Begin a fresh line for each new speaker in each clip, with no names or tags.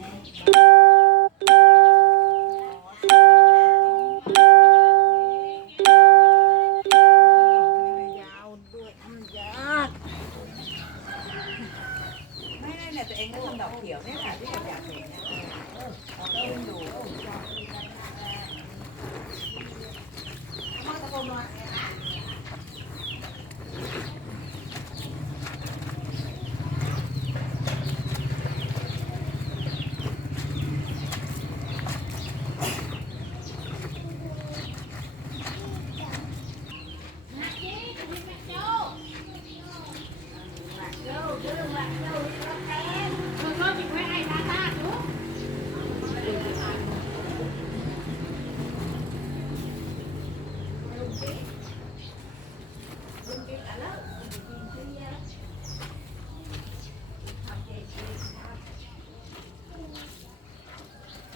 ย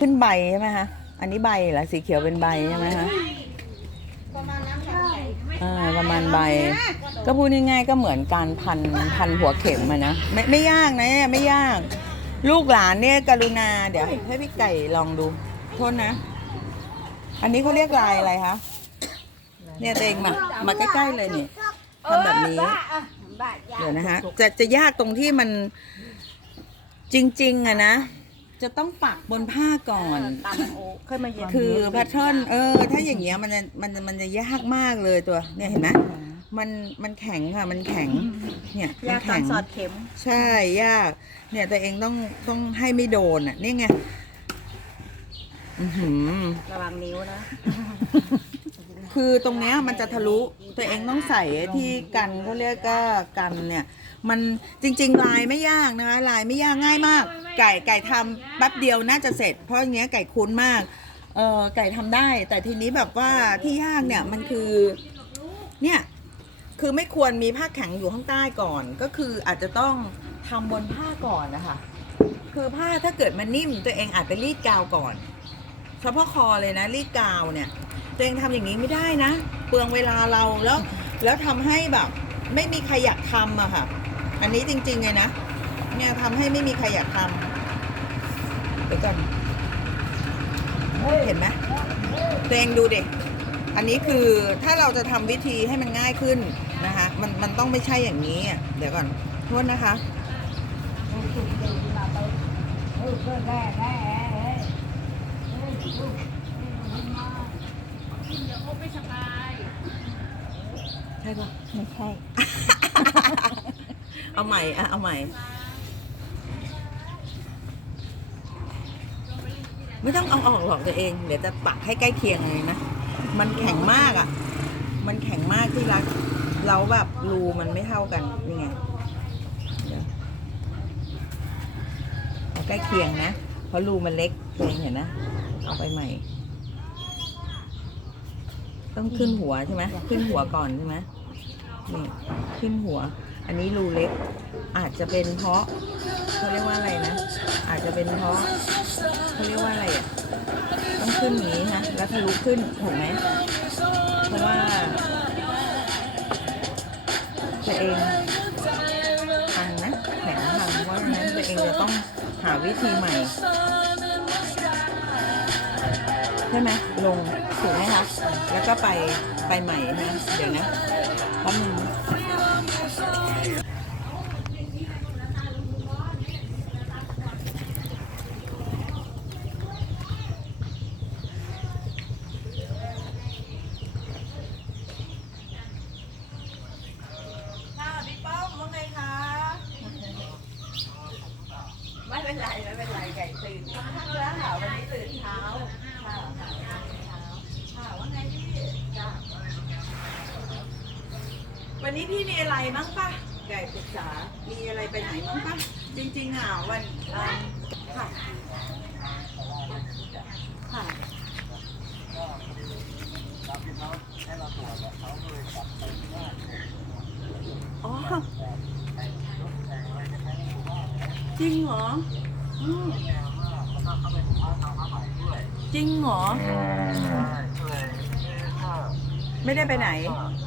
ขึ้น
ใบใช่ไหมคะ อันนี้ใบเหรอสีเขียวเป็นใบใช่ไหมคะ
ประมาณนั้นค่ะ
อ่าประมาณใบ ก็พูดง่ายๆก็เหมือนการพันพันหัวเข็มอะนะไม่ไม่ยากนะไม่ยาก ลูกหลานเนี่ยกรุณาเดี๋ยวให้พี่ไก่ลองดูโทษนะ อันนี้เขาเรียกลายอะไรคะเนี่ยตัวเองมามาใกล้ๆเลยนี่ทำแบบนี้เดี๋ยวนะคะจะจะยากตรงที่มันจริงๆอะนะ จะต้องปักบนผ้าก่อน
ตามโอ้เคยมาเย็น
คือแพทเทิร์นเออ ถ้าอย่างเงี้ยมันจะมันจะมันจะยากมากเลยตัว เนี่ยเห็นไหมมันมันแข็งค่ะ มันแข็ง เนี่ยมั
ยาก
น
ตอ
แข็
น
ง
สอดเข็ม
ใช่ยาก เนี่ยตัวเองต้องต้องให้ไม่โดนอะ นี่ไงอือหือ
ระวังนิ้วนะ
คือตรงเนี้ยมันจะทะลุตัวเองต้องใส่ไอ้ที่กันเขาเรียกก็กันเนี่ย มันจริง ๆ ลายไม่ยากนะคะลายไม่ยากง่ายมาก ไก่ไก่ทำแป๊บเดียวน่าจะเสร็จ เพราะอย่างเงี้ยไก่คุ้นมากเออไก่ทำได้ แต่ทีนี้แบบว่าที่ยากเนี่ยมันคือเนี่ยคือไม่ควรมีผ้าแข็งอยู่ข้างใต้ก่อน ก็คืออาจจะต้องทำบนผ้าก่อนนะคะคือผ้าถ้าเกิดมันนิ่มตัวเองอาจไปรีดกาวก่อน เฉพาะคอเลยนะรีดกาวเนี่ย ตัวเองทำอย่างนี้ไม่ได้นะ เปลืองเวลาเราแล้วแล้วทำให้แบบ ไม่มีใครอยากทำอะค่ะ อันนี้จริงๆเลยนะ เนี่ยทำให้ไม่มีใครอยากทำเดี๋ยวก่อนเห็นไหมตัวเองดูเด็กอันนี้คือถ้าเราจะทำวิธีให้มันง่ายขึ้นนะคะ มันมันต้องไม่ใช่อย่างนี้อะเดี๋ยวก่อนโทษนะคะ ใช่ปะ
ไม่ใช่
เอาใหม่อะเอาใหม่ ไม่ต้องเอาออกหรอกตัวเอง เดี๋ยวจะปักให้ใกล้เคียงเลยนะ มันแข็งมากอะ มันแข็งมากที่รัก เราแบบรูมันไม่เท่ากันนี่ไงเดี๋ยวใกล้เคียงนะ เพราะรูมันเล็กเองเห็นนะ เอาไปใหม่ ต้องขึ้นหัวใช่ไหมขึ้นหัวก่อนใช่ไหมนี่ขึ้นหัว อันนี้รูเล็ก อาจจะเป็นเพราะเขาเรียกว่าอะไรนะ อาจจะเป็นเพราะเขาเรียกว่าอะไรอะต้องขึ้นอย่างนี้นะแล้วทะลุขึ้นถูกไหมเพราะว่าตัวเองพังนะแข็งพังเพราฉะนั้นตัวเองจะต้องหาวิธีใหม่ใช่ไหมลงถูกไหมคะแล้วก็ไปไปใหม่นะเดี๋ยวนะแป๊บนึง ค่ะพี่ป้อมว่าไงคะ ไม่ เป็นไรไม่เป็นไรไก่ตื่นแล้วค่ะวันนี้ตื่นเช้าค่ะค่ะว่าไงพี่จ้ะวันนี้พี่มีอะไรมั้งป่ะไก่ปรึกษา มีอะไรไปไหนมั้งป่ะจริงๆอะวันเอ่อค่ะค่ะอ๋อจริงเหรอ อืมจริงเหรอไม่ได้ไปไหน
เ